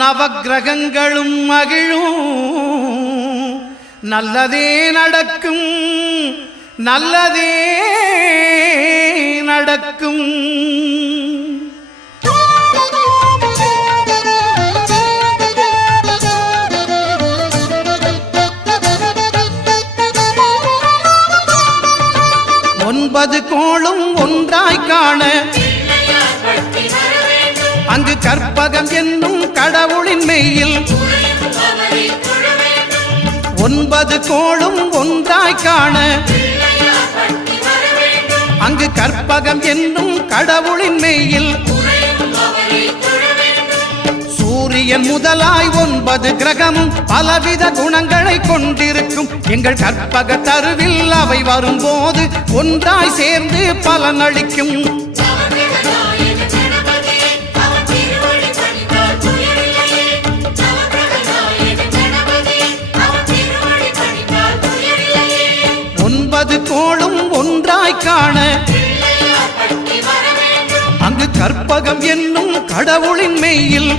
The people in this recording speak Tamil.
நவக்கிரகங்களும் மகிழும், நல்லதே நடக்கும், நல்லதே நடக்கும். ஒன்பது கோளும் ஒன்றாய் காண அங்கு கற்பகம் என்னும் கடவுளின் மெய்யில், ஒன்பது கோளும் ஒன்றாய் காண அங்கு கற்பகம் என்னும் கடவுளின் மெய்யில், சூரியன் முதலாய் 9 கிரகமும் பலவித குணங்களை கொண்டிருக்கும். எங்கள் கற்பக தருவில் அவை வரும்போது ஒன்றாய் சேர்ந்து பலனளிக்கும். ஒன்பது கோளும் ஒன்றாய் காண அங்கு கற்பகம் என்னும் கடவுளின் மெய்யில்,